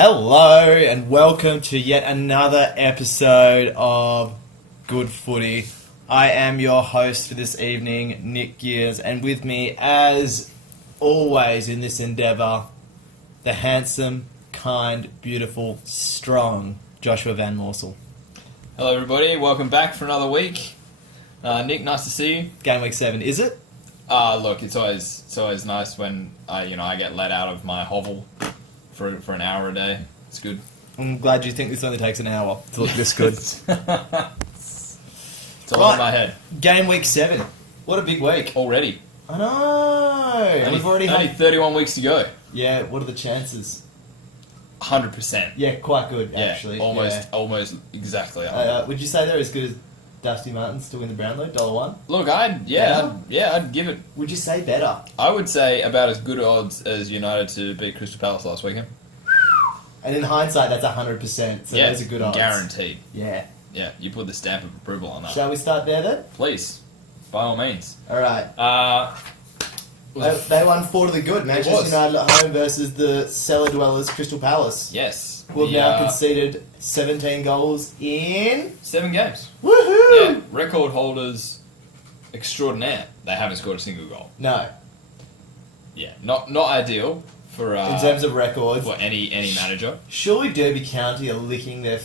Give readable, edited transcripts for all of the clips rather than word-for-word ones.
Hello and welcome to yet another episode of Good Footy. I am your host for this evening, Nick Gears, and with me, as always in this endeavour, the handsome, kind, beautiful, strong Joshua Van Morsel. Hello everybody, welcome back for another week. Nick, nice to see you. Gameweek 7, is it? Look, it's always nice when I get let out of my hovel for an hour a day. It's good. I'm glad you think this only takes an hour to look this good. It's all in my head. Gameweek 7. What a big week. Already. I know. And we've already only had 31 weeks to go. Yeah, what are the chances? 100%. Yeah, quite good, actually. Almost exactly. Would you say they're as good as Dusty Martin's to win the Brownlow, $1? Look, I'd give it. Would you say better? I would say about as good odds as United to beat Crystal Palace last weekend. And in hindsight, that's 100%. So those are good odds. Guaranteed. Yeah. Yeah, you put the stamp of approval on that. Shall we start there then? Please, by all means. All right. They won 4 to the good. Manchester United at home versus the cellar dwellers, Crystal Palace. Yes. Who have now conceded 17 goals in 7 games. Woohoo! Yeah, record holders extraordinaire. They haven't scored a single goal. No. Yeah, not ideal for in terms of records for any manager. Surely Derby County are licking their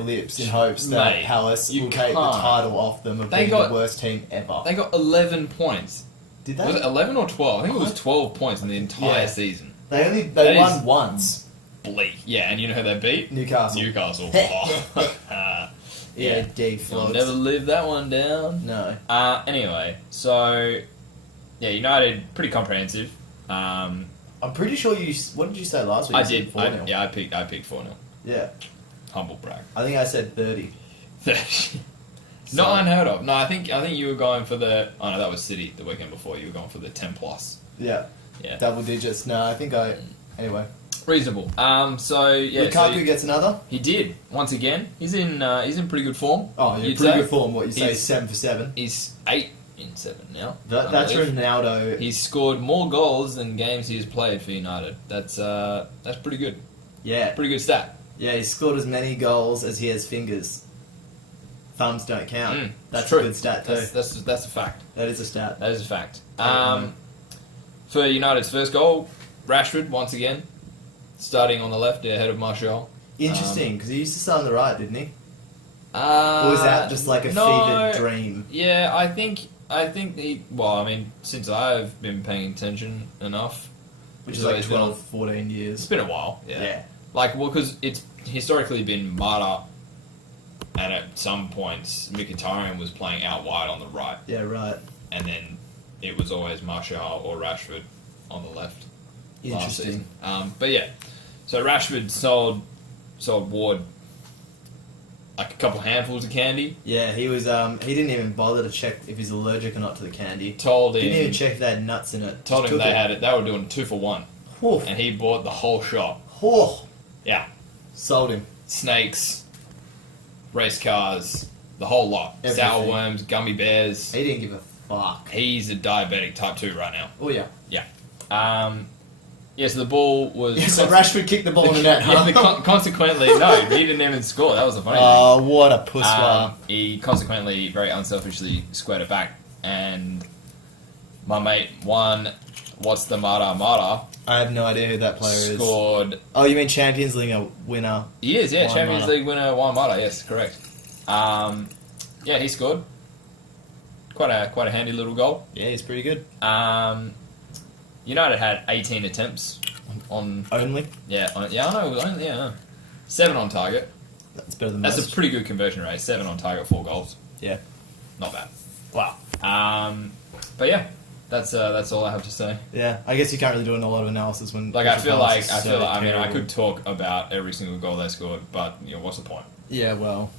lips in hopes that Palace will take the title off them of being the worst team ever. They got 11 points. Did they? Was it 11 or 12? I think it was 12 points in the entire season. They won once. Bleak. Yeah, and you know who they beat? Newcastle. Yeah, You'll never live that one down. No. Anyway, so yeah, United pretty comprehensive. I'm pretty sure you. What did you say last week? I did. 4-0. I picked 4-0. Yeah. Humble brag. I think I said 30. Not unheard of. No, I think you were going for the. Oh no, that was City the weekend before. You were going for the 10+. Yeah. Yeah. Double digits. No, I think I. Anyway. Reasonable. So yeah. Lukaku gets another. He did once again. He's in pretty good form. Oh, yeah, pretty good form. What you say? 7 for 7. He's 8 in 7 now. That's Ronaldo. He's scored more goals than games he's played for United. That's pretty good. Yeah. Pretty good stat. Yeah, he's scored as many goals as he has fingers. Thumbs don't count. That's true. A good stat too. That's a fact. That is a stat. That is a fact. For United's first goal, Rashford once again starting on the left ahead of Martial. Interesting, because he used to start on the right, didn't he? Or was that just like a fevered dream? Yeah, I think he. Well, I mean, since I've been paying attention enough, which is like 12, 14 years. It's been a while. Yeah. Yeah. Because it's historically been Mata, and at some points Mkhitaryan was playing out wide on the right. Yeah, right. And then it was always Martial or Rashford on the left. Interesting. But yeah, so Rashford sold Ward like a couple handfuls of candy. Yeah, he was. He didn't even bother to check if he's allergic or not to the candy. Didn't even check if they had nuts in it. Told him they had it. They were doing 2 for 1, and he bought the whole shop. Yeah, sold him. Snakes, race cars, the whole lot. Everything. Sour worms, gummy bears. He didn't give a fuck. He's a diabetic type 2 right now. Oh yeah. Yeah. Yeah, so the ball was... Yeah, so Rashford kicked the ball in the net, huh? Yeah, consequently, no, he didn't even score. That was the funny thing. Oh, what a pusswar. He consequently, very unselfishly, squared it back. And my mate won What's the Mata? I have no idea who that player Scored... is. Oh, you mean Champions League winner? He is, yeah. Juan Champions Mata. League winner, Juan Mata, yes, correct. Yeah, he scored. Quite a handy little goal. Yeah, he's pretty good. United had 18 attempts on... Only? Yeah, I know, it was only... Yeah, 7 on target. That's better than That's most. a pretty good conversion rate. 7 on target, 4 goals. Yeah. Not bad. Wow. But yeah, that's all I have to say. Yeah, I guess you can't really do a lot of analysis when... I feel like I could talk about every single goal they scored, but what's the point? Yeah, well...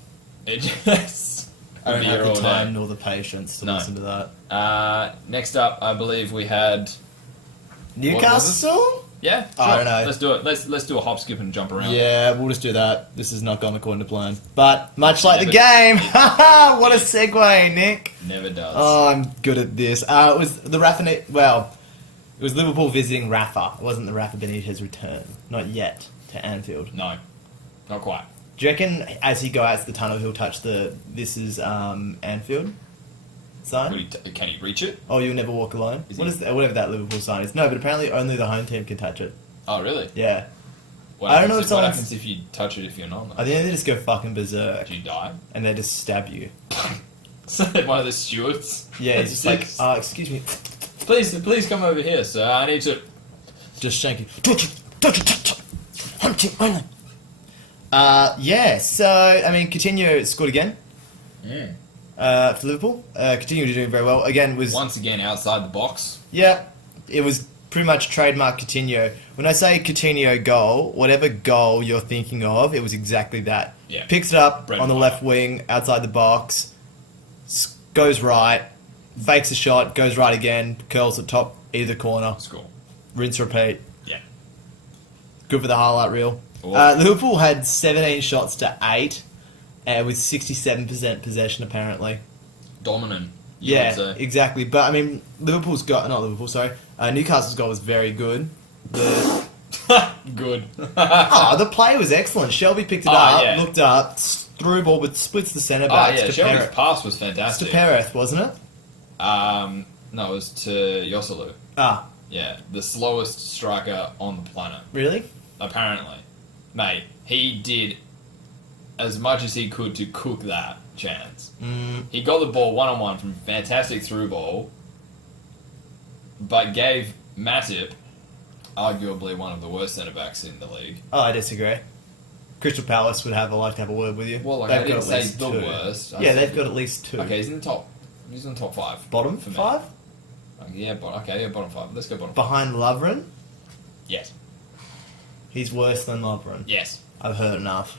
It just... I don't have the time nor the patience to listen to that. Next up, I believe we had... Newcastle? Yeah, sure. I don't know. Let's do it. Let's do a hop, skip, and jump around. Yeah, we'll just do that. This has not gone according to plan. But, much like the game, what a segue, Nick. Never does. Oh, I'm good at this. It was the Rafa... Well, it was Liverpool visiting Rafa. It wasn't the Rafa Benitez return. Not yet. to Anfield? No, not quite. Do you reckon as he goes out to the tunnel, he'll touch the "This is Anfield" sign? Can he reach it? Oh, you'll never walk alone. Is What he- is whatever that Liverpool sign is? No, but apparently only the home team can touch it. Oh, really? Yeah, What I don't know happens if what someone's- happens if you touch it if you're not? I think they just go fucking berserk Do you die? and they just stab you. So one of the stewards. Yeah, he's just like, excuse me, please come over here, sir. I need to. just shank you. Touch it. Home team only. Yeah. So I mean, Coutinho scored again. For Liverpool. Coutinho doing very well. Again, was Once again outside the box. yeah. It was pretty much trademark Coutinho. When I say Coutinho goal, whatever goal you're thinking of, it was exactly that. Yeah. Picks it up Bread on the and left butter. wing, outside the box, goes right, fakes a shot, goes right again, curls at top, either corner, Score. rinse, repeat. Yeah. Good for the highlight reel. Awesome. Liverpool had 17 shots to 8, with 67% possession apparently. Dominant. You Yeah, would say. exactly. But I mean, Newcastle's goal was very good. The Good. the play was excellent. Shelby picked it Oh, up, yeah. looked up, threw ball, but splits the centre Oh back yeah, to Shelby's Perez. pass was fantastic. To Perez, wasn't it? No, it was to Yosselu. Ah, Yeah, the slowest striker on the planet. really? Apparently, mate, he did as much as he could to cook that chance. He got the ball 1-on-1 from fantastic through ball, but gave Matip, arguably one of the worst centre backs in the league. Oh, I disagree. Crystal Palace would like to have a word with you. Well, like, They've I didn't got at say least the 2. worst. I Yeah, said they've got at least 2. Okay, he's in the top. He's in the top 5. Bottom for me. 5? Yeah, bottom 5. Let's go bottom 5. Behind Lovren? Yes. He's worse than Lovren. Yes. I've heard enough.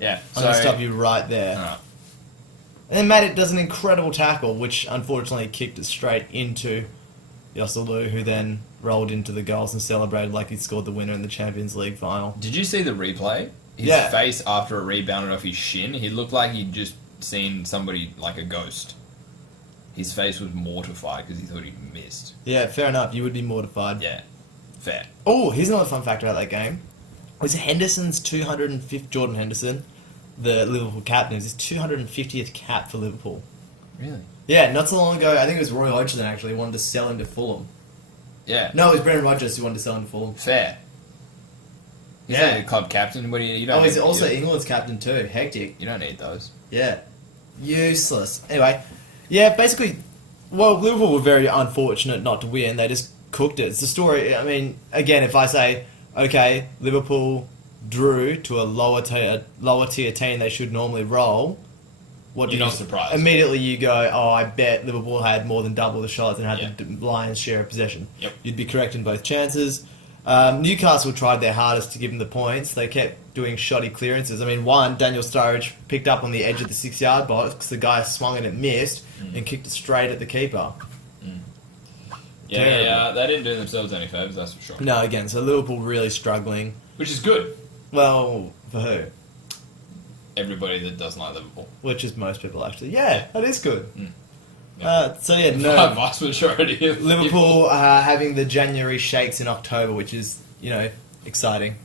Yeah. I'm going to stop you right there. Alright. And then Matic does an incredible tackle, which unfortunately kicked it straight into Yosselu, who then rolled into the goals and celebrated like he scored the winner in the Champions League final. Did you see the replay? His Yeah. face after it rebounded off his shin, he looked like he'd just seen somebody like a ghost. His face was mortified because he thought he'd missed. Yeah, fair enough. You would be mortified. Yeah, fair. Oh, here's another fun fact about that game. It was Henderson's 250th, Jordan Henderson, the Liverpool captain, it was his 250th cap for Liverpool. Really? Yeah, not so long ago, I think it was Roy Hodgson actually wanted to sell him to Fulham. Yeah. No, it was Brendan Rodgers who wanted to sell him to Fulham. Fair. He's Yeah. a club captain. What do you don't? Oh, he's need- also you, England's captain too. Hectic. you don't need those. Yeah. Useless. Anyway, yeah, basically, well, Liverpool were very unfortunate not to win. They just cooked it. It's the story. I mean, again, if I say, okay, Liverpool drew to a lower tier team they should normally roll, what do You're you not surprised. Immediately you go, oh, I bet Liverpool had more than double the shots and had Yeah. the lion's share of possession. Yep. You'd be correct in both chances. Newcastle tried their hardest to give them the points. They kept doing shoddy clearances. I mean, Daniel Sturridge picked up on the edge of the 6-yard box. The guy swung and it missed and kicked it straight at the keeper. Yeah, Terrible. they didn't do themselves any favours, that's for sure. No, again, so Liverpool really struggling. Which is good. Well, for who? Everybody that doesn't like Liverpool. Which is most people, actually. Yeah, that is good. Yeah. So, yeah, no. Vast majority of Liverpool having the January shakes in October, which is, exciting.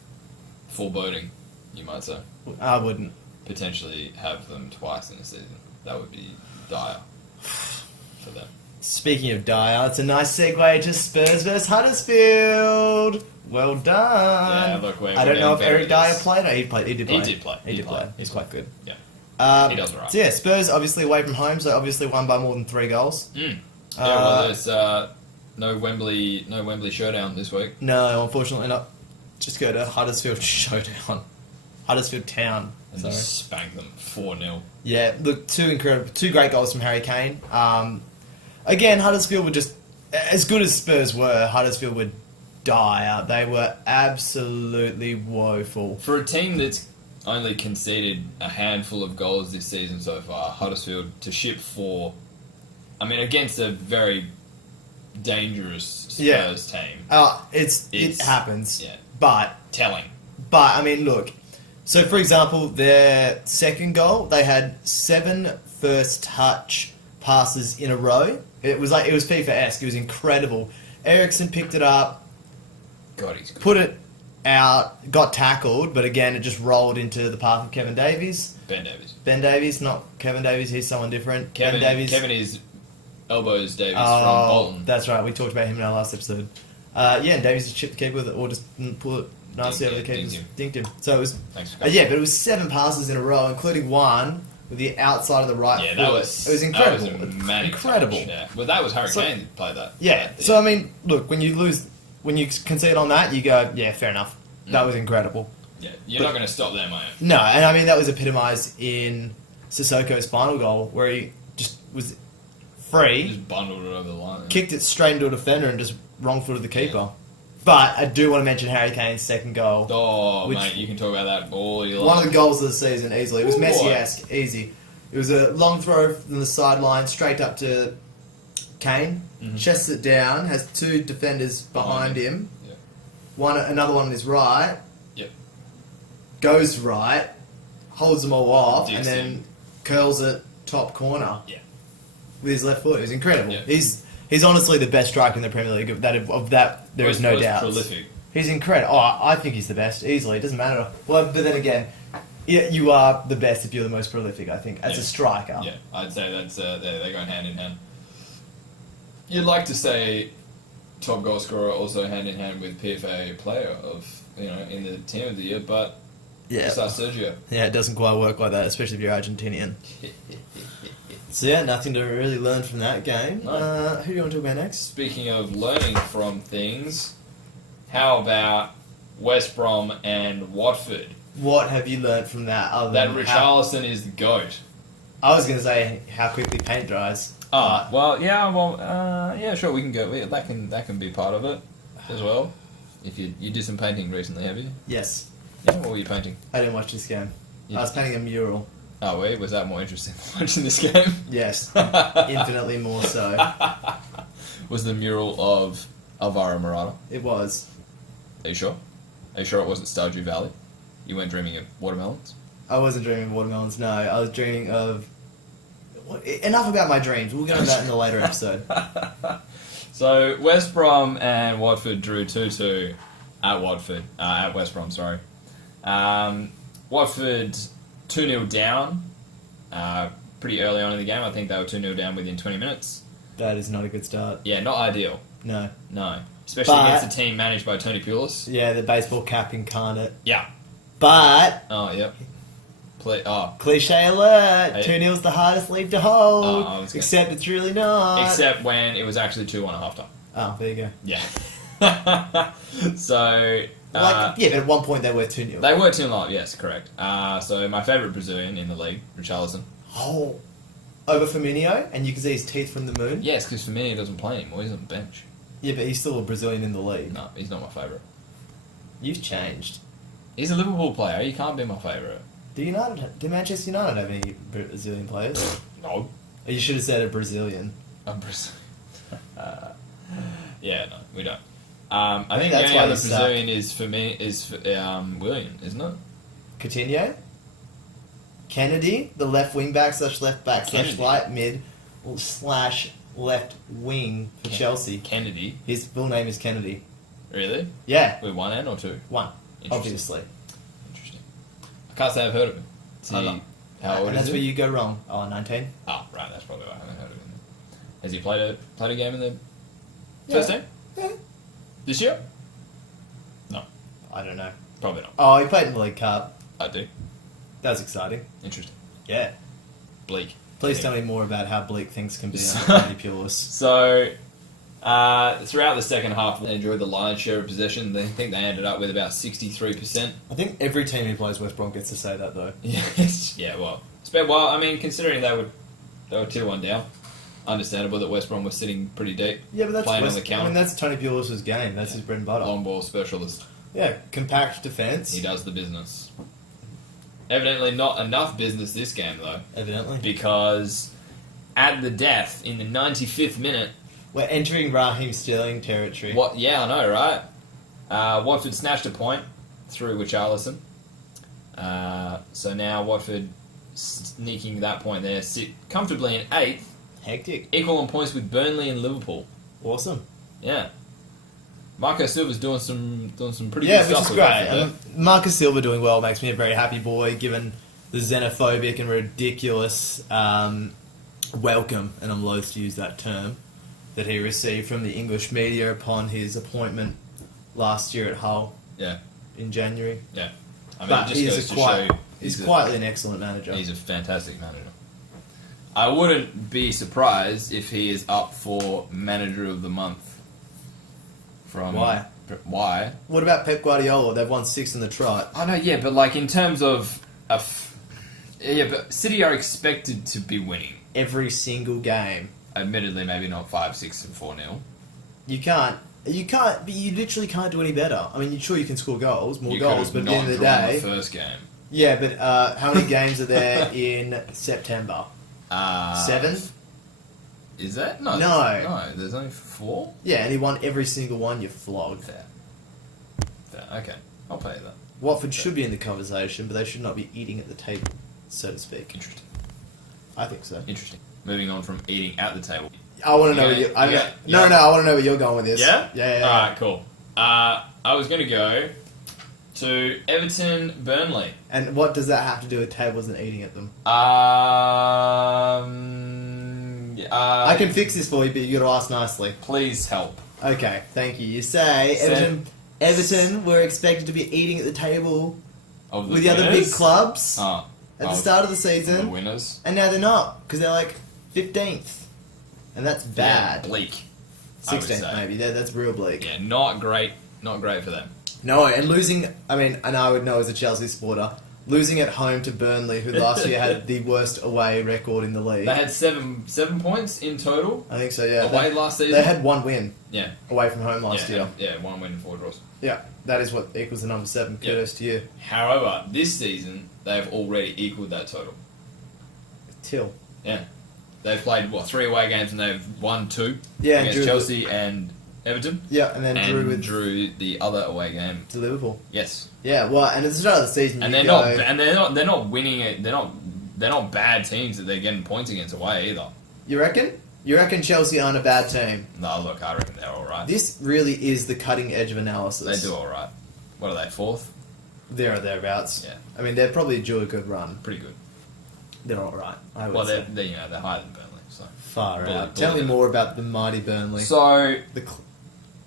Foreboding, you might say. I wouldn't. Potentially have them twice in a season. That would be dire for them. Speaking of dire, it's a nice segue to Spurs versus Huddersfield. Well done. Yeah, look, we're I don't know if getting Eric very Dyer this. played. No, he did play. He did play. He He did play. played. He's quite good. Yeah. He does alright. So yeah, Spurs obviously away from home, so obviously won by more than 3 goals. Yeah, well, there's no Wembley showdown this week. No, unfortunately not. Just go to Huddersfield Showdown. Huddersfield Town. And Sorry. just spank them 4-0. Yeah, look, 2 great goals from Harry Kane. Again, Huddersfield were just as good as Spurs were. Huddersfield were dire. They were absolutely woeful. For a team that's only conceded a handful of goals this season so far, Huddersfield to ship 4, I mean, against a very dangerous Spurs team. It happens. Yeah. But Telling. I mean, look. So, for example, their second goal, they had 7 first touch passes in a row. It was FIFA-esque. It was incredible. Ericsson picked it up, God, he's good. put it got tackled, but again, it just rolled into the path of Kevin Davies. Ben Davies, not Kevin Davies. He's someone different. Kevin Davies. Kevin is Elbows Davies from Bolton. That's right. We talked about him in our last episode. And Davies just chipped the keeper with it, or just pull it nicely over the keeper. Dinked him. So it was. Thanks for but it was 7 passes in a row, including one with the outside of the right foot. That was, it was incredible. That was a manic incredible. Touch, yeah. Well, that was Hurricane that played that. Yeah. So I mean, look, when you concede on that, you go, yeah, fair enough. That was incredible. Yeah, you're not going to stop there, mate. No, and I mean that was epitomised in Sissoko's final goal, where he just was free, Just bundled it over the line. kicked it straight into a defender, and just wrong-footed the keeper. Yeah. But I do want to mention Harry Kane's second goal. Oh, mate, you can talk about that all you like. One of the goals of the season, easily. It was Messi-esque, easy. It was a long throw from the sideline, straight up to Kane. Mm-hmm. Chests it down, has 2 defenders behind him. Yeah. Another one on his right. Yep. Goes right, holds them all off, and then curls it top corner. Yeah. With his left foot. It was incredible. Yeah. He's honestly the best striker in the Premier League. Of that, there is no doubt. Prolific. He's incredible. Oh, I think he's the best, easily. It doesn't matter. Well, but then again, you are the best if you're the most prolific, I think, as a striker. Yeah, I'd say that's they're going hand in hand. You'd like to say top goal scorer also hand in hand with PFA player of in the team of the year, but just ask Sergio. Yeah, it doesn't quite work like that, especially if you're Argentinian. So yeah, nothing to really learn from that game. No. Who do you want to talk about next? Speaking of learning from things, how about West Brom and Watford? What have you learned from that? That Richarlison is the GOAT. I was going to say how quickly paint dries. Sure, we can go. That can be part of it as well. If you did some painting recently, have you? Yes. Yeah, what were you painting? I didn't watch this game. I was painting a mural. Oh, wait, was that more interesting than watching this game? Yes, infinitely more so. Was the mural of Alvaro Morata? It was. Are you sure? Are you sure it wasn't Stardew Valley? You weren't dreaming of watermelons? I wasn't dreaming of watermelons, no. I was dreaming of... Enough about my dreams. We'll get on that in a later episode. So, West Brom and Watford drew 2-2 at West Brom, sorry. Watford 2-0 down pretty early on in the game. I think they were 2-0 down within 20 minutes. That is not a good start. Yeah, not ideal. No. Especially against a team managed by Tony Pulis. Yeah, the baseball cap incarnate. Yeah. But... Oh, yep. Cliche alert! 2-0's the hardest lead to hold. Except it's really not. Except when it was actually 2-1 at halftime. Oh, there you go. Yeah. So... but at one point they were 2-0. They were 2-0, yes, correct. So my favourite Brazilian in the league, Richarlison. Oh, over Firmino, and you can see his teeth from the moon? Yes, because Firmino doesn't play anymore, he's on the bench. Yeah, but he's still a Brazilian in the league. No, he's not my favourite. You've changed. He's a Liverpool player, he can't be my favourite. Do Manchester United have any Brazilian players? No. You should have said a Brazilian. A Brazilian. Yeah, no, we don't. I think the that's only why other you Brazilian is William, isn't it? Coutinho? Kennedy, the left wing back / left back / right mid / left wing for Chelsea. Kennedy. His full name is Kennedy. Really? Yeah. With one N or two? One, obviously. Interesting. I can't say I've heard of him. How old and that's is where he? you go wrong. Oh, 19? Oh, right, that's probably why I haven't heard of him. Has he played a game in the first team? Yeah. This year? No. I don't know. Probably not. Oh, he played in the League Cup. I do. That was exciting. Interesting. Yeah. Bleak. Please tell me more about how bleak things can be under Tony Pulis. So, throughout the second half, they enjoyed the lion's share of possession. I think they ended up with about 63%. I think every team who plays West Brom gets to say that, though. Yes. Yeah, well, I mean, considering they were 2-1 down, understandable that West Brom was sitting pretty deep. Yeah, but that's playing on the counter. I mean, that's Tony Pulis' game. That's his bread and butter. Long ball specialist. Yeah, compact defence. He does the business. Evidently not enough business this game, though. Evidently. Because at the death, in the 95th minute... We're entering Raheem Sterling territory. Yeah, I know, right? Watford snatched a point through Richarlison. So now Watford sneaking that point there, sit comfortably in 8th. Hectic. Equal on points with Burnley and Liverpool. Awesome. Yeah. Marco Silva's doing some pretty Yeah, good which stuff. is great. Marcus Silva doing well makes me a very happy boy, given the xenophobic and ridiculous welcome, and I'm loath to use that term, that he received from the English media upon his appointment last year at Hull. Yeah. In January. Yeah. I mean, But it just goes to show he's quietly an excellent manager. he's a fantastic manager. I wouldn't be surprised if he is up for Manager of the Month. Why? Why? What about Pep Guardiola? They've won 6 in the trot. I know, yeah, but like in terms of but City are expected to be winning. Every single game. Admittedly, maybe not 5-6 and 4-0. You literally can't do any better. I mean, sure you can score goals, more You goals, could but have at the end of the not drawn day... the first game. Yeah, but how many games are there in September? 7? Is that? No. No. There's only 4? Yeah, and he won every single one, you flogged. Fair. Okay. I'll pay you that. Watford should be in the conversation, but they should not be eating at the table, so to speak. Interesting. I think so. Interesting. Moving on from eating at the table. I want to know Yeah, where yeah, you... No, I want to know where you're going with this. Yeah? Yeah. Alright, cool. I was going to go to Everton, Burnley. And what does that have to do with tables and eating at them? I can fix this for you, but you got to ask nicely. Please help. Okay, thank you. You say Everton were expected to be eating at the table Of the with the other big winners? clubs Oh, at the start of the the season, winners. and now they're not because they're like 15th, and that's bad. Yeah, bleak. I would 16th say. maybe. That's real bleak. Yeah, not great. Not great for them. No, and losing. I mean, and I would know as a Chelsea supporter, losing at home to Burnley, who last year had the worst away record in the league. They had seven points in total I think so. Yeah. away last season. They had one win yeah, away from home last year. Yeah, 1 win and 4 draws. Yeah, that is what equals the number 7. Yeah. Kudos to you. However, this season they have already equalled that total. Till. Yeah, they've played 3 away games and they've won 2 Yeah, against drew Chelsea and Everton. Yeah, and then drew the other away game. to Liverpool. Yes, Yeah, well, and at the start of the season, and you they're not winning it. They're not bad teams that they're getting points against away either. You reckon? You reckon Chelsea aren't a bad team? No, look, I reckon they're all right. This really is the cutting edge of analysis. They do all right. What are they, 4th? There or thereabouts. Yeah. I mean, they're probably due a good run. Pretty good. They're all right. I would Well, say. they're higher than Burnley. So Far bully- out. Tell me bully them. more about the mighty Burnley. So The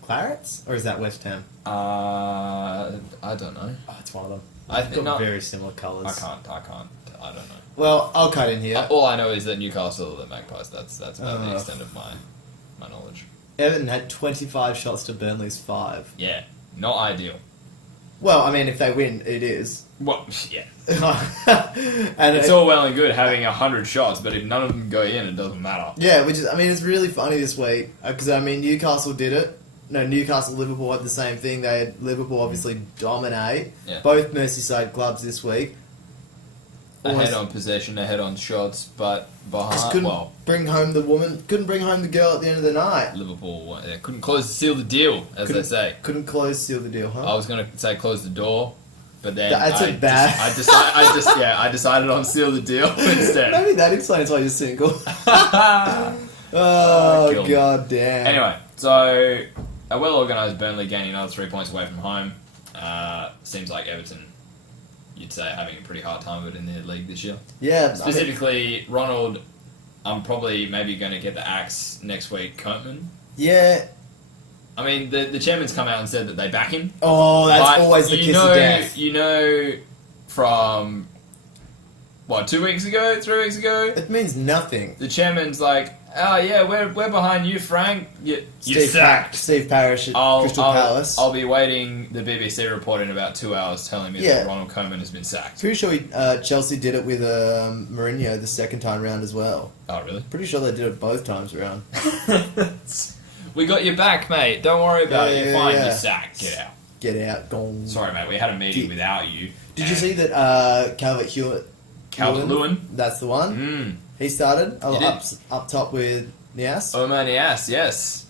Clarets? Or is that West Ham? I don't know. Oh, it's one of them. I They've think got not. very similar colours. I can't. I don't know. Well, I'll cut in here. All I know is that Newcastle are the Magpies. That's about the Oh. extent of my knowledge. Everton had 25 shots to Burnley's 5. Yeah, not ideal. Well, I mean, if they win, it is. What? Yeah. And It's all well and good having 100 shots, but if none of them go in, it doesn't matter. Yeah, which is, I mean, it's really funny this week because I mean, Newcastle did it. No, Newcastle, Liverpool had the same thing. They had Liverpool obviously dominate. Yeah. Both Merseyside clubs this week. Ahead on possession, ahead on shots, but Just behind. couldn't Well, bring home the woman. Couldn't bring home the girl at the end of the night. Liverpool couldn't seal the deal, as they say. Couldn't close, seal the deal, huh? I was going to say close the door, but then That's a bad- I decided on seal the deal instead. Maybe that explains why you're single. Oh, Oh, killed me. god damn. Anyway, so a well-organised Burnley gaining another 3 points away from home. Seems like Everton, you'd say, having a pretty hard time of it in the league this year. Yeah, I mean, Specifically, Ronald, I'm probably maybe going to get the axe next week, Koeman. yeah. I mean, the chairman's come out and said that they back him. Oh, that's But always the kiss of death. You know from, 2 weeks ago, 3 weeks ago? It means nothing. The chairman's like, oh yeah, we're behind you, Frank. You're Steve sacked. Steve Parish at Crystal Palace. I'll be waiting the BBC report in about 2 hours telling me Yeah. that Ronald Koeman has been sacked. Pretty sure Chelsea did it with Mourinho the second time round as well. Oh, really? Pretty sure they did it both times around. We got your back, mate. Don't worry about it. Yeah, You're fine. yeah. You're sacked. Get out. Get out, gone. Sorry, mate. We had a meeting Did- without you. Did you see that Calvert-Lewin? Calvert-Lewin? That's the one. Mm. He started He did. up top with Nias. Oh, man, yes.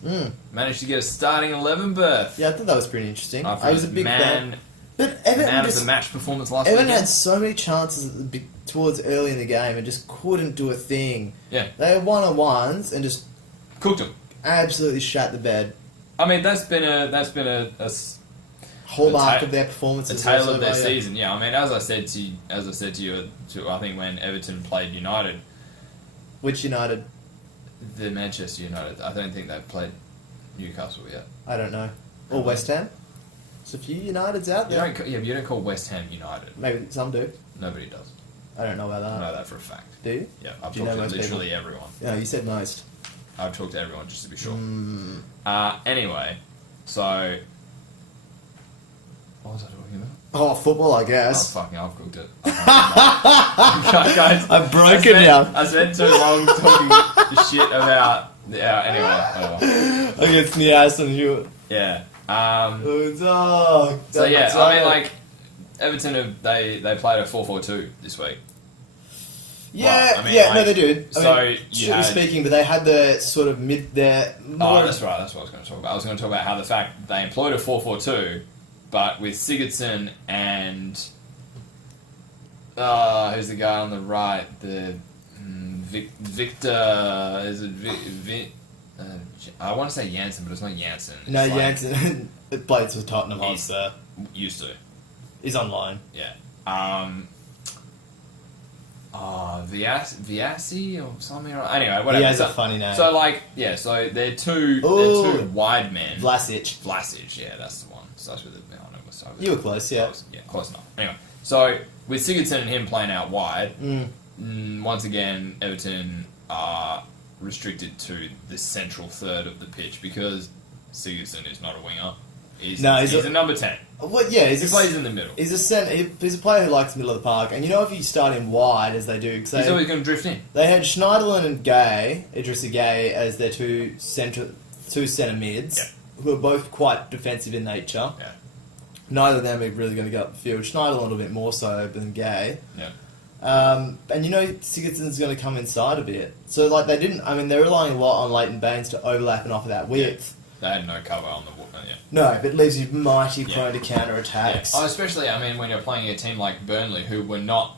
Managed to get a starting 11 berth. Yeah, I thought that was pretty interesting. After I was a big fan. But Everton man of just the match performance last Everton weekend. had so many chances at towards early in the game and just couldn't do a thing. Yeah. They had one-on-ones and just Cooked him. absolutely shat the bed. I mean, that's been a hallmark the of their performances. the tail also, of their yeah. season. Yeah, I mean, as I said to you, I think when Everton played United, Which United? the Manchester United. I don't think they've played Newcastle yet. I don't know. Or West Ham. There's a few Uniteds out You there. don't, but you don't call West Ham United. Maybe some do. Nobody does. I don't know about I that. know that for a fact. Do you? Yeah, I've Do you talked know to most literally everyone. No, you said most. I've talked to everyone just to be sure. Mm. Anyway, so what was I talking about? Oh, football, I Oh, guess. fucking, I've cooked it. Guys, I've broken you. I spent too long talking shit about. Yeah, anyway, whatever. Against Newcastle, you. Yeah. Oh, So yeah, I mean, like Everton they played a 4-4-2 this week. Yeah, Well, I mean, yeah, like, no, they did. so I mean, you strictly had- speaking, but they had the sort of Oh, that's right. That's what I was going to talk about. I was going to talk about how the fact they employed a 4-4-2, but with Sigurdsson and who's the guy on the right? The Victor. Is it I want to say Janssen, but it's not Janssen. It's No, like- Jansen plays for Tottenham Hotspur. Used to. He's online. Yeah. Viasi or something. Anyway, whatever. He has so, a funny name. So like, yeah. So they're two Ooh. wide men. Vlasic. Yeah, that's the one. Starts with I don't know what starts with. You were close, yeah. Close enough. Anyway, so with Sigurdsson and him playing out wide, Mm. once again Everton are restricted to the central third of the pitch because Sigurdsson is not a winger. He's a number 10. Well, yeah, He plays in the middle. He's a player who likes the middle of the park, and you know if you start him wide as they do, because He's always going to drift in. they had Schneiderlin and Idrissa Gay as their two centre mids, Yeah. who are both quite defensive in nature. Yeah. Neither of them are really going to get up the field. Schneiderlin a little bit more so than Gay. Yeah. And you know Sigurdsson's going to come inside a bit. So like they're relying a lot on Leighton Baines to overlap and offer that width. They had no cover on the water. Yeah. No, but it leaves you mighty Yeah. prone to counter attacks. Oh, especially, I mean, when you're playing a team like Burnley, who were not.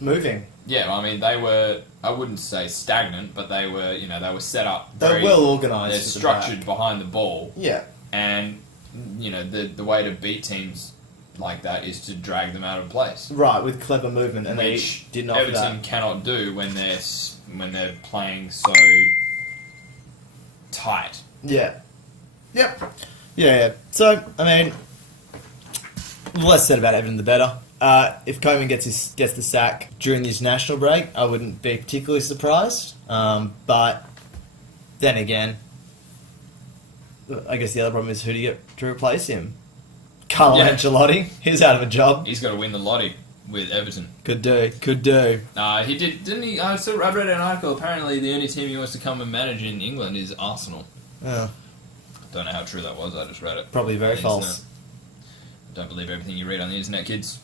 Moving. Yeah, I mean, they were. I wouldn't say stagnant, but they were. They were set up. They're well organised. They're structured behind the ball, Yeah. and the way to beat teams like that is to drag them out of place, Right, with clever movement, and which they did not offer Everton that. cannot do when they're playing so tight. Yeah. Yep. Yeah. So, I mean, the less said about Everton, the better. If Koeman gets the sack during his national break, I wouldn't be particularly surprised. But then again, I guess the other problem is who do you get to replace him? Carlo Yeah. Ancelotti. He's out of a job. He's got to win the lottie with Everton. Could do. He didn't he? I read an article. Apparently, the only team he wants to come and manage in England is Arsenal. Oh, Don't know how true that was. I just read it. probably very On the false. internet. Don't believe everything you read on the internet, kids.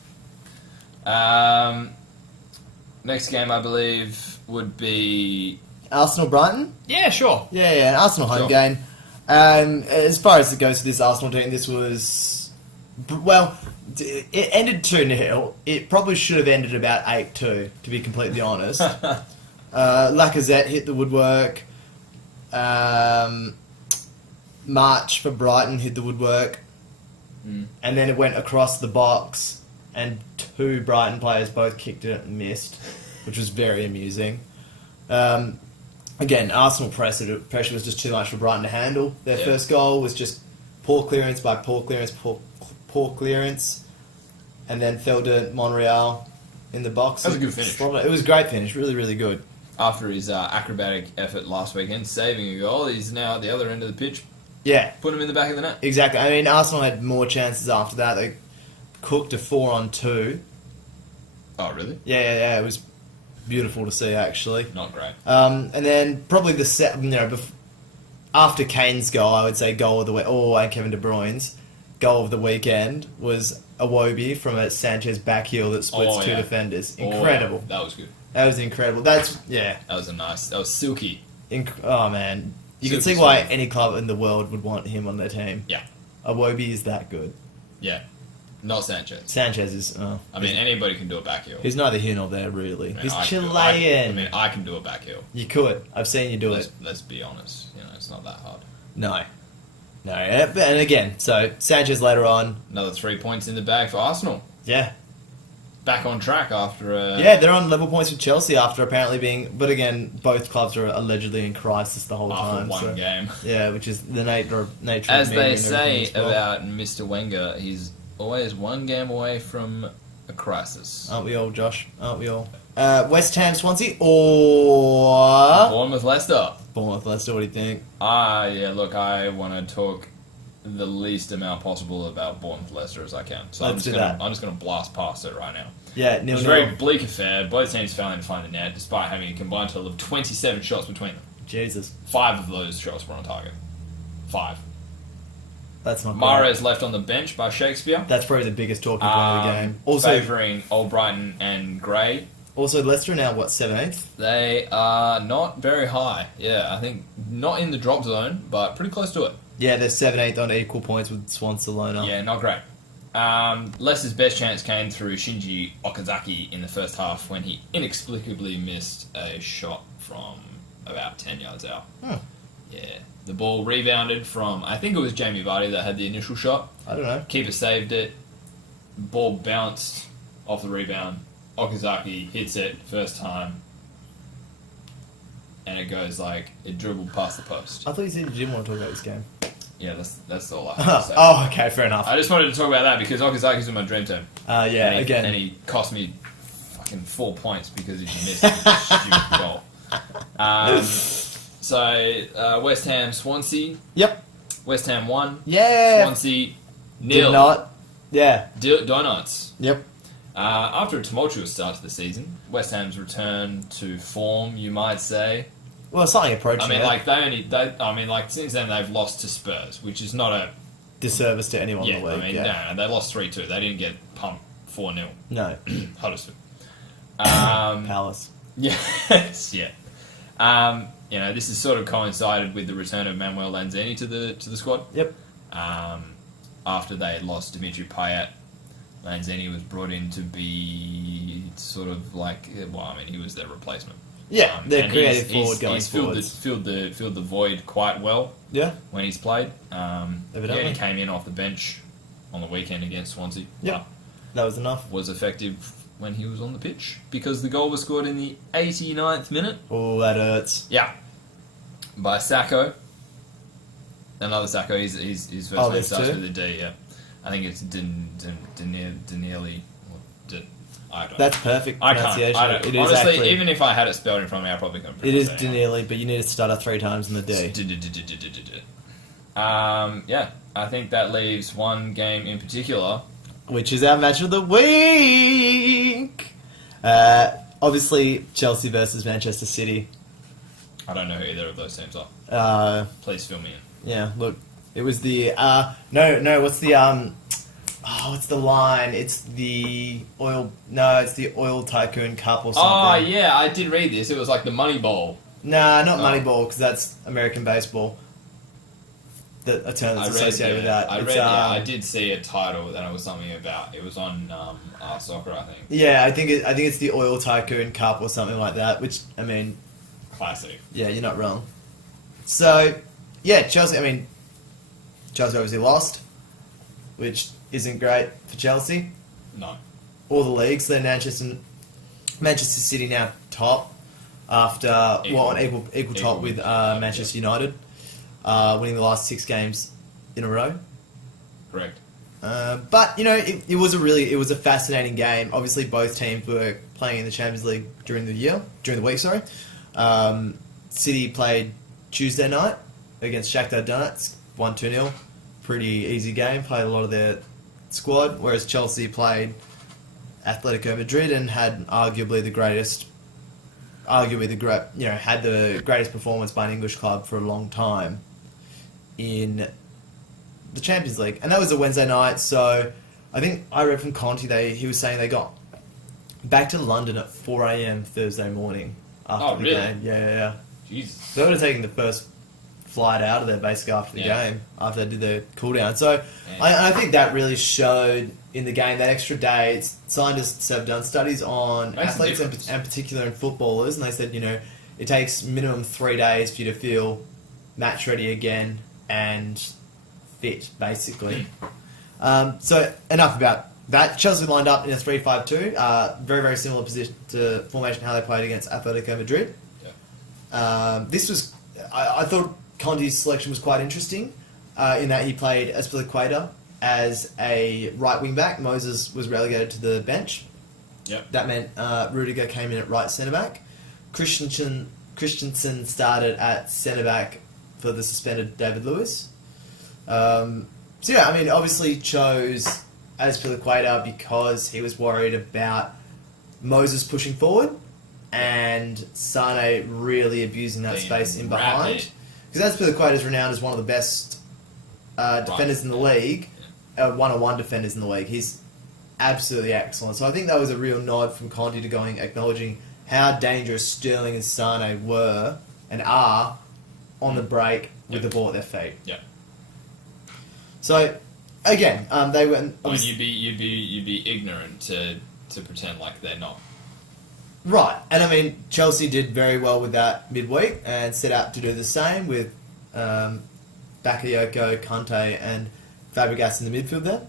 Next game, I believe, would be. Arsenal Brighton? Yeah, sure. Yeah, Arsenal home Sure. game. As far as it goes to this Arsenal team, this was... Well, it ended 2-0. It probably should have ended about 8-2, to be completely honest. Lacazette hit the woodwork. March for Brighton hit the woodwork. And then it went across the box, and two Brighton players both kicked it and missed, which was very amusing. Again, Arsenal pressure was just too much for Brighton to handle. Their first goal was just poor clearance by poor clearance, and then fell to Monreal in the box. That was a good finish. It was a great finish, really, really good. After his acrobatic effort last weekend, saving a goal, he's now at the other end of the pitch. Yeah, Put him in the back of the net. exactly. I mean, Arsenal had more chances after that. They cooked a 4-on-2. Oh, really? Yeah, it was beautiful to see, actually. Not great. And then probably after Kane's goal, I would say goal of the week, and Kevin De Bruyne's goal of the weekend was a Wobie from a Sanchez back heel that splits two defenders. Incredible. That was good. That was incredible. That was silky. Oh man, you can see Super why smooth. any club in the world would want him on their team. Yeah. A Wobie is that good. Yeah. Not Sanchez. Sanchez is. I mean, anybody can do a back heel. He's neither here nor there, really. I mean, He's I can do- Chilean. I can do a back heel. You could. I've seen you do it. Let's be honest. It's not that hard. No, No, and again, so Sanchez later on. Another 3 points in the bag for Arsenal. Yeah. Back on track after a... Yeah, they're on level points with Chelsea after apparently being... But again, both clubs are allegedly in crisis the whole time. After one game. Yeah, which is the nature of As media they and everything say as well. about Mr. Wenger, he's always one game away from a crisis. Aren't we all, Josh? Aren't we all? West Ham, Swansea, or... Bournemouth, Leicester. Bournemouth, Leicester, what do you think? Yeah, look, I want to talk the least amount possible about Bournemouth, Leicester as I can. So Let's do that. I'm just going to blast past it right now. Yeah, It was a very bleak affair. Both teams failing to find the net, despite having a combined total of 27 shots between them. Jesus. 5 of those shots were on target. 5. That's not Mahrez left on the bench by Shakespeare. That's probably the biggest talking point of the game. Also, favouring Albrighton and Gray. Also, Leicester are now, 7th? They are not very high. Yeah, I think not in the drop zone, but pretty close to it. Yeah, they're 7th on equal points with Swansea. Yeah, not great. Leicester's best chance came through Shinji Okazaki in the first half when he inexplicably missed a shot from about 10 yards out. Yeah. The ball rebounded from, I think it was Jamie Vardy that had the initial shot. I don't know. Keeper saved it. Ball bounced off the rebound. Okazaki hits it first time. And it goes it dribbled past the post. I thought you said you didn't want to talk about this game. Yeah, that's all I have to say. Oh, okay, fair enough. I just wanted to talk about that because Okazaki's in my dream team. Yeah, again. And he cost me fucking 4 points because he missed a stupid goal. So, West Ham, Swansea. Yep. West Ham 1. Yeah. Swansea, Did 0. not. Yeah. Donuts. Yep. After a tumultuous start to the season, West Ham's return to form, you might say. Well, something approaching I mean, it. since then they've lost to Spurs, which is not a disservice to anyone in the league. no, they lost 3-2. They didn't get pumped 4-0. No. Huddersfield. Palace. Yes, yeah. This has sort of coincided with the return of Manuel Lanzini to the squad. Yep. After they had lost Dimitri Payet, Lanzini was brought in to be sort of he was their replacement. Yeah, their creative he's forwards. filled the void quite well. Yeah. When he's played. Evidently. He came in off the bench on the weekend against Swansea. Yeah. That was enough. Was effective when he was on the pitch because the goal was scored in the 89th minute. Oh, that hurts. Yeah. By Sacco. Another Sacco. His first name starts with a D, yeah. I think it's Danieli. I don't know. That's perfect pronunciation. I don't. It is honestly, actually, even if I had it spelled in front of me, I probably couldn't it pronounce is it. Danieli, but you need to stutter 3 times in the D. Yeah, I think that leaves one game in particular. Which is our match of the week. Obviously, Chelsea versus Manchester City. I don't know who either of those teams are. Please fill me in. Yeah, look, it was the what's the line? It's the oil tycoon cup or something. Oh yeah, I did read this. It was like the Money Bowl. Nah, not Moneyball, because that's American baseball. The term that's associated with that. I did see a title that it was something about. It was on soccer, I think. Yeah, I think it's the Oil Tycoon Cup or something like that. Which classic. Yeah, you're not wrong. So, yeah, Chelsea. Chelsea obviously lost, which isn't great for Chelsea. No. All the leagues. Then Manchester City now top after on equal top with Manchester United. Winning the last 6 games in a row. Correct. But it was a fascinating game. Obviously, both teams were playing in the Champions League during the week. Sorry, City played Tuesday night against Shakhtar Donetsk, 1-2-0. Pretty easy game. Played a lot of their squad, whereas Chelsea played Atletico Madrid and had had the greatest performance by an English club for a long time in the Champions League. And that was a Wednesday night, so I think I read from Conte, he was saying they got back to London at 4 a.m. Thursday morning after the game. Yeah. Jesus. They would have taken the first flight out of there basically after the game, after they did the cool down. So I think that really showed in the game, that extra day. Scientists have done studies on athletes and particular in footballers, and they said, it takes minimum 3 days for you to feel match ready again and fit, basically. So enough about that. Chelsea lined up in a 3-5-2. Very, very similar position to formation how they played against Atletico Madrid. Yeah. This was... I thought Conte's selection was quite interesting in that he played Azpilicueta as a right wing back. Moses was relegated to the bench. Yep. That meant Rudiger came in at right centre back. Christensen started at centre back for the suspended David Lewis. So yeah, I mean, obviously chose Azpilicueta because he was worried about Moses pushing forward and Sane really abusing that Being space in rapid. behind. Because Azpilicueta is renowned as one of the best defenders in the league, one-on-one defenders in the league. He's absolutely excellent. So I think that was a real nod from Conte to acknowledging how dangerous Sterling and Sane were and are on the break with the ball at their feet. Yeah. So again, they went. I mean, you'd be ignorant to pretend like they're not. Right, and I mean Chelsea did very well with that midweek and set out to do the same with Bakayoko, Kante, and Fabregas in the midfield there.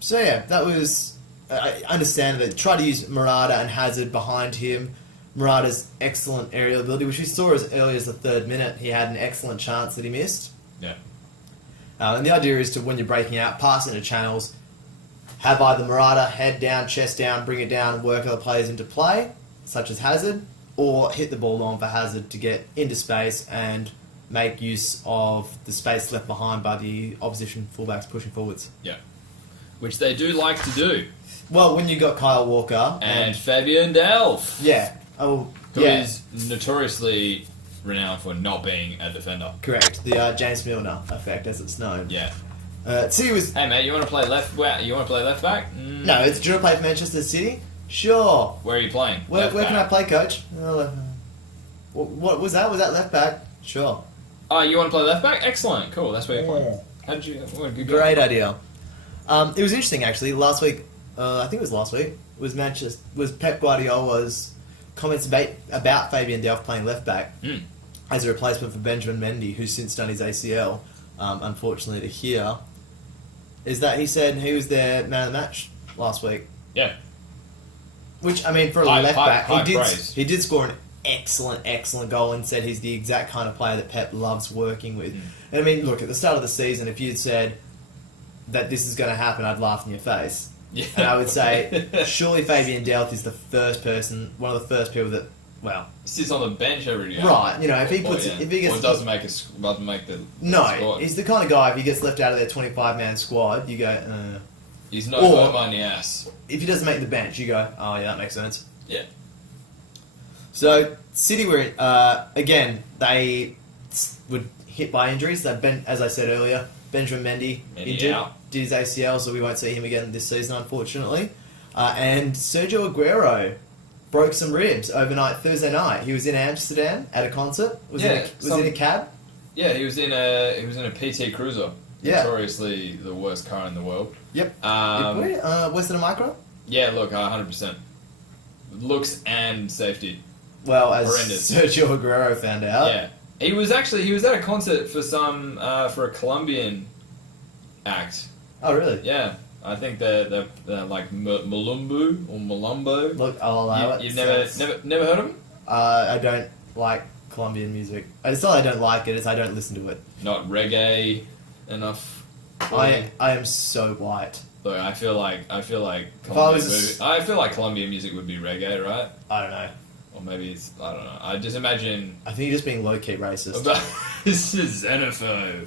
So yeah, that was. I understand that they tried to use Morata and Hazard behind him. Morata's excellent aerial ability, which we saw as early as the 3rd minute. He had an excellent chance that he missed. Yeah. And the idea is to, when you're breaking out, pass into channels, have either Morata head down, chest down, bring it down, work other players into play, such as Hazard, or hit the ball long for Hazard to get into space and make use of the space left behind by the opposition fullbacks pushing forwards. Yeah. Which they do like to do. Well, when you got Kyle Walker And Fabian Delph. yeah, oh Who yeah, is notoriously renowned for not being a defender. correct. The James Milner effect, as it's known. Yeah. City was Hey mate, you want to play left? You want to play left back? no. It's do you want to play for Manchester City? Sure. Where are you playing? Where Left can I back. play, coach? What was that? Was that left back? Sure. Oh, you want to play left back? Excellent, cool. That's where you're playing. How did you? What a good game. Great idea. It was interesting actually. Last week, I think it was last week, was Pep Guardiola's comments about Fabian Delph playing left back as a replacement for Benjamin Mendy, who's since done his ACL. Unfortunately to hear, is that he said he was their man of the match last week. Yeah. Which, I mean, for a High- left high- back, high praise. he did score an excellent goal and said he's the exact kind of player that Pep loves working with. And I mean, look, at the start of the season, if you'd said that this is going to happen, I'd laugh in your face. Yeah. And I would say, surely Fabian Delph is one of the first people that, well, Sits on the bench every game. right, you know, if he puts, Well, yeah. if he gets, Or doesn't make the no, squad. he's the kind of guy, if he gets left out of their 25-man squad, you go, He's no Or- home on the ass. if he doesn't make the bench, you go, oh yeah, that makes sense. Yeah. So City were again. They were hit by injuries. As I said earlier, Benjamin Mendy injured, out. did his ACL, so we won't see him again this season, unfortunately. And Sergio Aguero broke some ribs overnight Thursday night. He was in Amsterdam at a concert. Was in a cab. Yeah, he was in a PT Cruiser. Yeah. Notoriously the worst car in the world. Yep. Um, Was it a micro? Yeah, look, 100%. Looks and safety. Well, as Horrendous. Sergio Aguero found out. Yeah. He was at a concert for for a Colombian act. Oh, really? Yeah. I think they're like Malumbu or Malumbo. Look, I'll allow it. You've Sounds- never heard of him? I don't like Colombian music. It's not that I don't like it, it's I don't listen to it. Not reggae enough. I am so white. Look, I feel like I feel like Colombian music would be reggae, right? I don't know. Or maybe it's I don't know. I just imagine. I think you're just being low-key racist. This is xenophobe.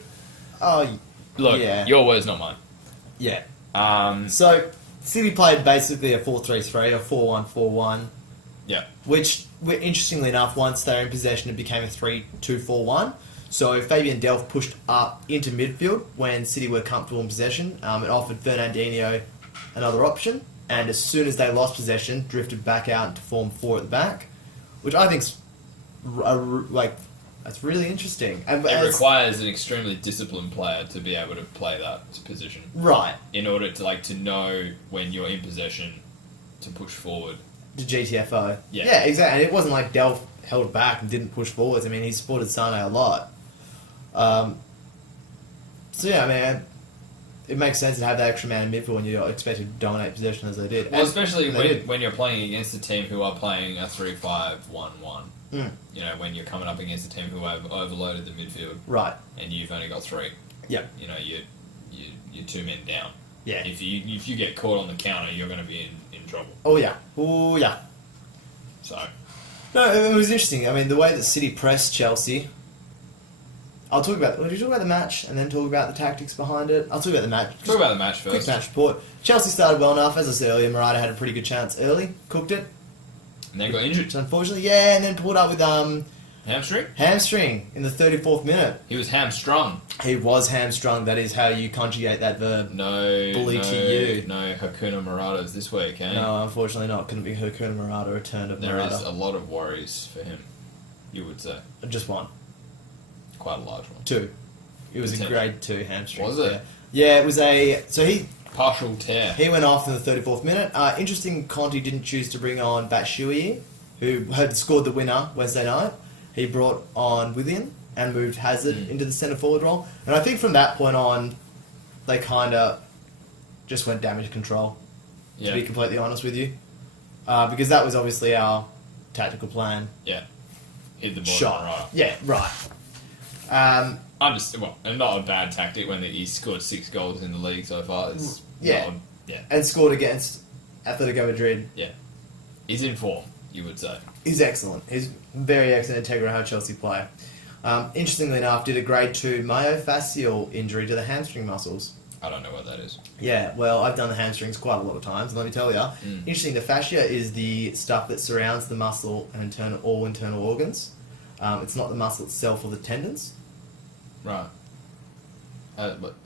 Oh, Look, yeah. your words, not mine. Yeah. Um, So, City played basically a 4-3-3, a 4-1-4-1, yeah, which, interestingly enough, once they were in possession, it became a 3-2-4-1. So Fabian Delph pushed up into midfield when City were comfortable in possession. It offered Fernandinho another option, and as soon as they lost possession, drifted back out into form 4 at the back, which I think's that's really interesting. And it requires an extremely disciplined player to be able to play that position. right. In order to know when you're in possession to push forward. The GTFO. Yeah. Exactly. And it wasn't like Delph held back and didn't push forwards. I mean, he supported Sane a lot. yeah, I mean, it makes sense to have that extra man in midfield when you're expected to dominate possession as they did. Well, And especially they did. when you're playing against a team who are playing a 3-5-1-1. Mm. You know, when you're coming up against a team who have overloaded the midfield, Right. and you've only got 3. Yep. You know, you're 2 men down. Yeah. If you get caught on the counter, you're going to be in trouble. Oh yeah. Oh yeah. So. No, it was interesting. I mean, the way that City pressed Chelsea. I'll talk about. Would you talk about the match and then talk about the tactics behind it? I'll talk about the match. Talk about the match Quick first. match report. Chelsea started well enough. As I said earlier, Morata had a pretty good chance early. Cooked it. And then got injured. Which unfortunately, yeah, and then pulled up with Hamstring? hamstring in the 34th minute. He was hamstrung. He was hamstrung. That is how you conjugate that verb. No. Bully to you. No Hakuna Maratas this week, eh? No, unfortunately not. Couldn't be Hakuna Morata, return of There Morata. is a lot of worries for him, you would say. Just one. Quite a large one. 2. It was a Potential. grade 2 hamstring. Was it? Yeah, it was a... So Partial tear. he went off in the 34th minute. Interesting, Conte didn't choose to bring on Batshuayi, who had scored the winner Wednesday night. He brought on Willian and moved Hazard into the centre forward role. And I think from that point on, they kind of just went damage control, to be completely honest with you. Because that was obviously our tactical plan. Yeah. Hit the ball. Shot. Right. Yeah, right. And not a bad tactic when he scored 6 goals in the league so far. It's Yeah. Yeah. And scored against Atletico Madrid. Yeah. He's in form, you would say. He's excellent. He's very excellent, integral how Chelsea play. Interestingly enough, did a grade 2 myofascial injury to the hamstring muscles. I don't know what that is. Yeah, well, I've done the hamstrings quite a lot of times, and let me tell you, interesting, the fascia is the stuff that surrounds the muscle and all internal organs. It's not the muscle itself or the tendons. Right.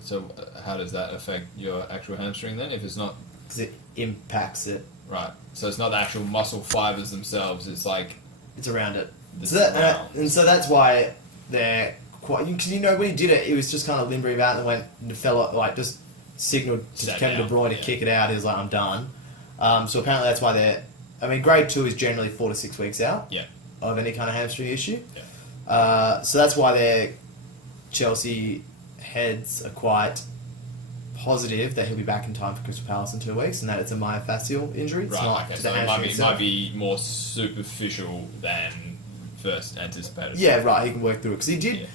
So how does that affect your actual hamstring then? If it's not... Because it impacts it. Right. So it's not the actual muscle fibers themselves, it's like... It's around it. The So that, surround. and so that's why they're quite... Because, when he did it, he was just kind of limbering about and went... The fella, just signalled to Sat Kevin down, De Bruyne to kick it out. He was like, I'm done. So apparently that's why they're... I mean, grade 2 is generally 4 to 6 weeks out Yeah. of any kind of hamstring issue. Yeah. So that's why their Chelsea heads are quite positive that he'll be back in time for Crystal Palace in 2 weeks, and that it's a myofascial injury. It's Right, not okay. to So the it hamstring might itself. be more superficial than first anticipated. Yeah, right. He can work through it because he did.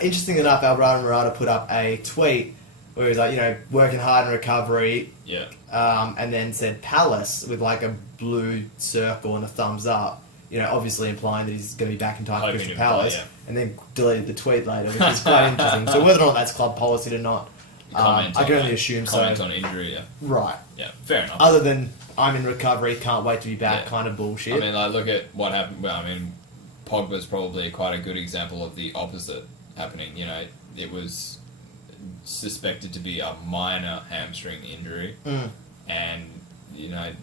Interesting enough, Alvaro Morata put up a tweet where he was like, working hard in recovery, Yeah. and then said Palace with like a blue circle and a thumbs up. Obviously implying that he's going to be back in time for Hoping Crystal to play, Palace, yeah. and then deleted the tweet later, which is quite interesting. So whether or not that's club policy or not, I Comment can on only that. assume Comment so. on injury, yeah. Right. Yeah, fair enough. Other than I'm in recovery, can't wait to be back, Yeah. kind of bullshit. I mean, like, look at what happened. Well, I mean, Pogba's probably quite a good example of the opposite happening. It was suspected to be a minor hamstring injury, and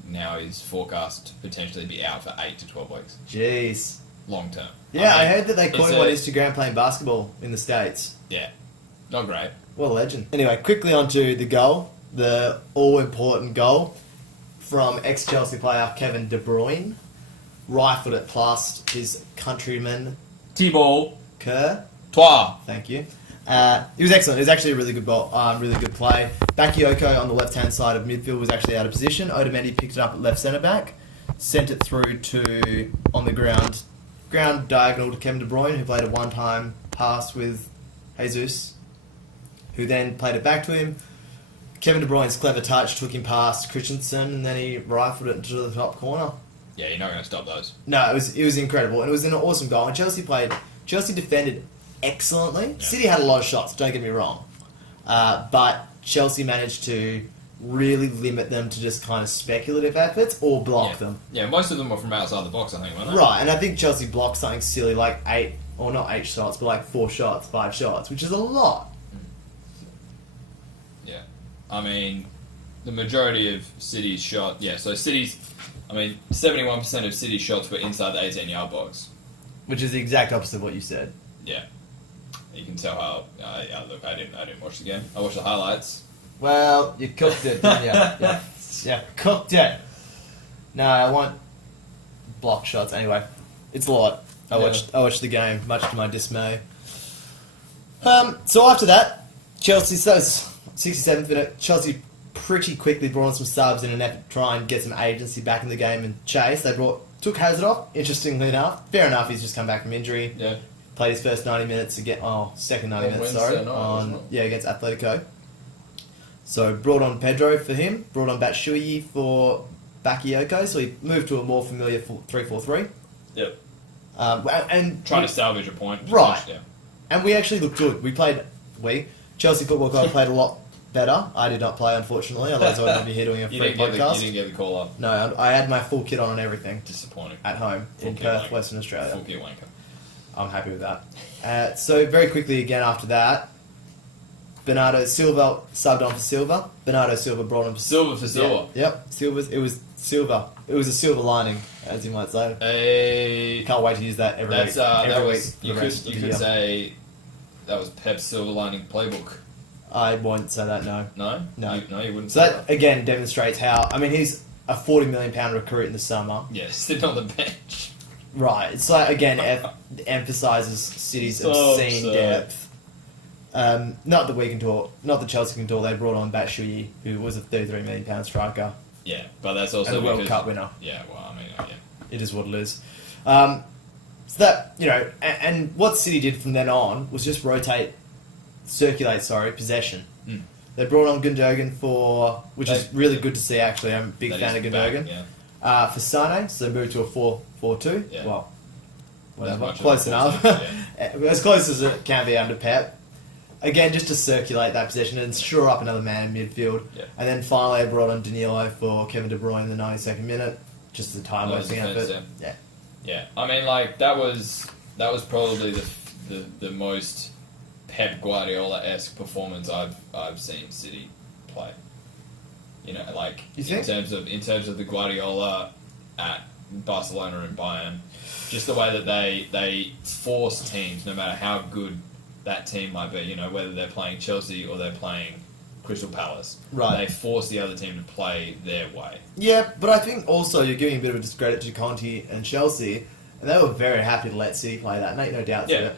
now he's forecast to potentially be out for 8 to 12 weeks, Jeez. long term. Yeah, I heard that they caught it's him on a- Instagram playing basketball in the States. Yeah, not great. What a legend. Anyway, quickly on to the goal. The all-important goal from ex-Chelsea player Kevin De Bruyne. Rifled it past his countryman T-ball, Kerr. toi. Thank you. It was excellent. It was actually a really good ball, really good play. Bakayoko on the left-hand side of midfield was actually out of position. Otamendi picked it up at left centre-back, sent it through to, on the ground diagonal to Kevin De Bruyne, who played a one-time pass with Jesus, who then played it back to him. Kevin De Bruyne's clever touch took him past Christensen, and then he rifled it into the top corner. Yeah, you're not going to stop those. No, it was incredible, and it was an awesome goal. And Chelsea defended excellently. Yeah. City had a lot of shots, don't get me wrong, but Chelsea managed to really limit them to just kind of speculative efforts or block them. Yeah, most of them were from outside the box, I think, weren't they? Right, and I think Chelsea blocked something silly like 8, or not 8 shots, but like 4 shots, 5 shots, which is a lot. Yeah. I mean, the majority of City's shot... Yeah, so City's... 71% of City's shots were inside the 18-yard box. Which is the exact opposite of what you said. Yeah. You can tell how... look, I didn't watch the game. I watched the highlights. Well, you cooked it, didn't you? Yeah, cooked it. No, I want block shots. Anyway, it's a lot. I watched the game, much to my dismay. So after that, Chelsea, so 67th minute, Chelsea pretty quickly brought on some subs in an effort to try and get some agency back in the game and chase. They took Hazard off, interestingly enough. Fair enough, he's just come back from injury. Yeah. Played his first 90 minutes again. Second 90 minutes, Wednesday sorry. night, wasn't it? Against Atletico. So brought on Pedro for him, brought on Batshuayi for Bakayoko, so he moved to a more familiar 3-4-3. Yep. And Trying to salvage a point. Right. Yeah. And we actually looked good. Chelsea Football Club played a lot better. I did not play, unfortunately, otherwise I would not be here doing a free podcast. You didn't get the call up. No, I had my full kit on and everything. Disappointing. At home in Perth, Western Australia. Full kit wanker. I'm happy with that. So very quickly again after that, Bernardo Silva subbed on for Silva. Bernardo Silva brought on for Silva for Silva. Yep. It was Silva. It was a silver lining, as you might say. Can't wait to use that every week. You could say that was Pep's silver lining playbook. I won't say that, no. No? No. You wouldn't So say that, again, demonstrates how... I mean, he's a £40 million recruit in the summer. Yeah, sitting on the bench. Right. It's like, again, emphasises City's obscene depth. Not that Chelsea can talk. They brought on Batshuayi, who was a £33 million striker. Yeah, but that's also and a World Cup winner. Yeah, well, I mean, yeah. It is what it is. So that, and what City did from then on was just circulate possession. Mm. They brought on Gundogan which is really good to see, actually. I'm a big fan of Gundogan. Yeah. For Sane, so they moved to a 4-4-2. Yeah. Well, whatever. Much Close of a enough. 4-2, yeah. As close as it can be under Pep. Again, just to circulate that possession and shore up another man in midfield. Yeah. And then finally, they brought on Danilo for Kevin De Bruyne in the 92nd minute. Just the time wasting effort. Yeah. Yeah. I mean, like that was probably the most Pep Guardiola-esque performance I've seen City play. You know, like you think? in terms of the Guardiola at Barcelona and Bayern, just the way that they force teams, no matter how good that team might be, whether they're playing Chelsea or they're playing Crystal Palace. Right. They force the other team to play their way. Yeah, but I think also you're giving a bit of a discredit to Conte and Chelsea, and they were very happy to let City play that, make no doubts of it.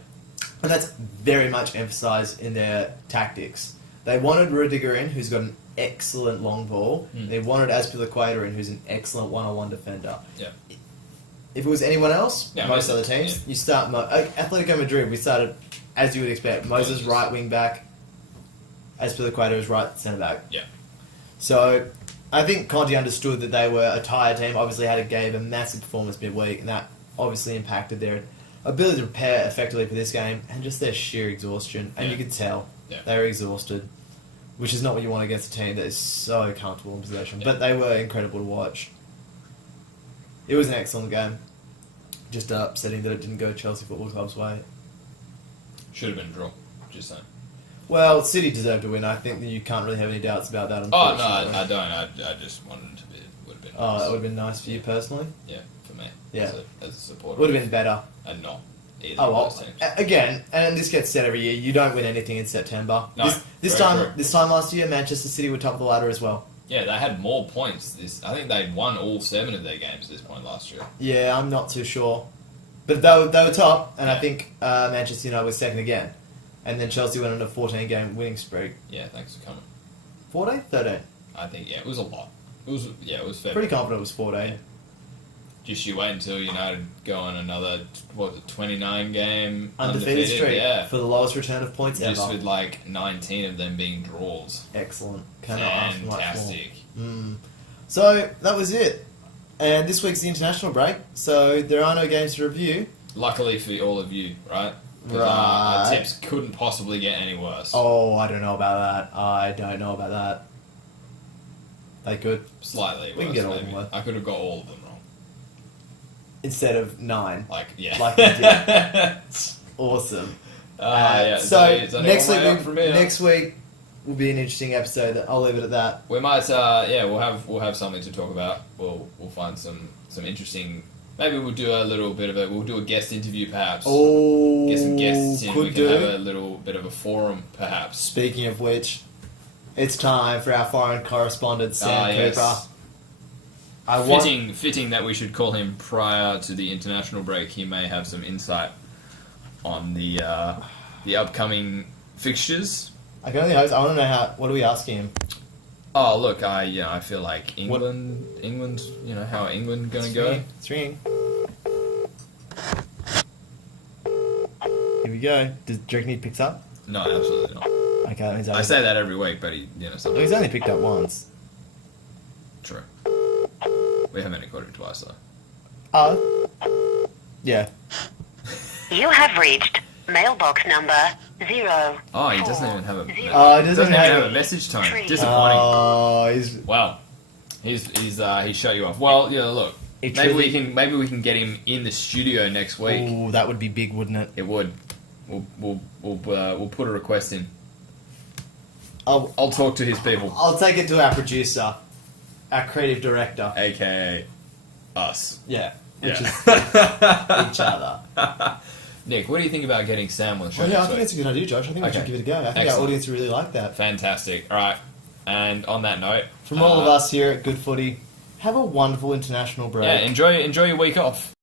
And that's very much emphasised in their tactics. They wanted Rudiger in, who's got an excellent long ball. They wanted Azpilicueta in, who's an excellent one-on-one defender. Yeah. If it was anyone else, most other yeah. teams, you start... Atletico Madrid, we started, as you would expect, Moses right wing back, Azpilicueta was right centre back. Yeah. So I think Conte understood that they were a tired team, obviously gave a massive performance midweek, and that obviously impacted their ability to prepare effectively for this game and just their sheer exhaustion. And you could tell they were exhausted, which is not what you want against a team that is so comfortable in possession. Yeah. But they were incredible to watch. It was an excellent game. Just upsetting that it didn't go Chelsea Football Club's way. Should have been a draw, just saying. Well, City deserved to win. I think that you can't really have any doubts about that. Oh, no, I don't. I just wanted to be... Would have been Oh, nice. that would have been nice for you personally? Yeah, for me. Yeah. As a supporter. Would have been better. And not either Oh, of those well, teams. again, and this gets said every year, you don't win anything in September. No, this very true. time last year, Manchester City were top of the ladder as well. Yeah, they had more points. I think they'd won all 7 of their games at this point last year. Yeah, I'm not too sure. But they were top, and I think Manchester United was second again. And then Chelsea went on a 14-game winning streak. Yeah, thanks for coming. 14? 13? I think, it was a lot. It was fair. Pretty confident it was 14. Yeah. Just you wait until United go on another, 29-game Undefeated streak for the lowest return of points just ever. with like 19 of them being draws. Excellent. Cannot ask for much more. Fantastic. So, that was it. And this week's the international break, so there are no games to review. Luckily for all of you, right? Right. Our tips couldn't possibly get any worse. Oh, I don't know about that. They could. Slightly We can worse, get all of maybe. them worse. I could have got all of them wrong. Instead of 9. Like you did. Awesome. So it's only next one way week, up from here. next week will be an interesting episode. I'll leave it at that. We might, we'll have something to talk about. We'll find some interesting. Maybe we'll do we'll do a guest interview perhaps. Oh, Get some guests in. could We can do. have a little bit of a forum perhaps. Speaking of which, it's time for our foreign correspondent Sam Cooper. Yes. Fitting that we should call him prior to the international break. He may have some insight on the upcoming fixtures. I can only hope. I want to know how. What are we asking him? Oh, look, I feel like England's, how are England going to go? It's ringing. Here we go. Do you reckon he picks up? No, absolutely not. Okay, that means I say that every week, but sometimes. He's only picked up once. True. We haven't caught it twice, though. Yeah. You have reached mailbox number 0. Oh, he doesn't even have a. He doesn't even have a message tone. Disappointing. Oh, he's. Wow. He's shut you off. Well, look. Maybe we can get him in the studio next week. Ooh, that would be big, wouldn't it? It would. We'll put a request in. I'll talk to his people. I'll take it to our producer, our creative director, aka us. Yeah, which Yeah. is each other. Nick, what do you think about getting Sam on the show? Well, yeah, I next think week? it's a good idea, Josh. I think we should give it a go. I think Excellent. our audience really like that. Fantastic. All right. And on that note, From all of us here at Good Footy, have a wonderful international break. Yeah, enjoy your week off.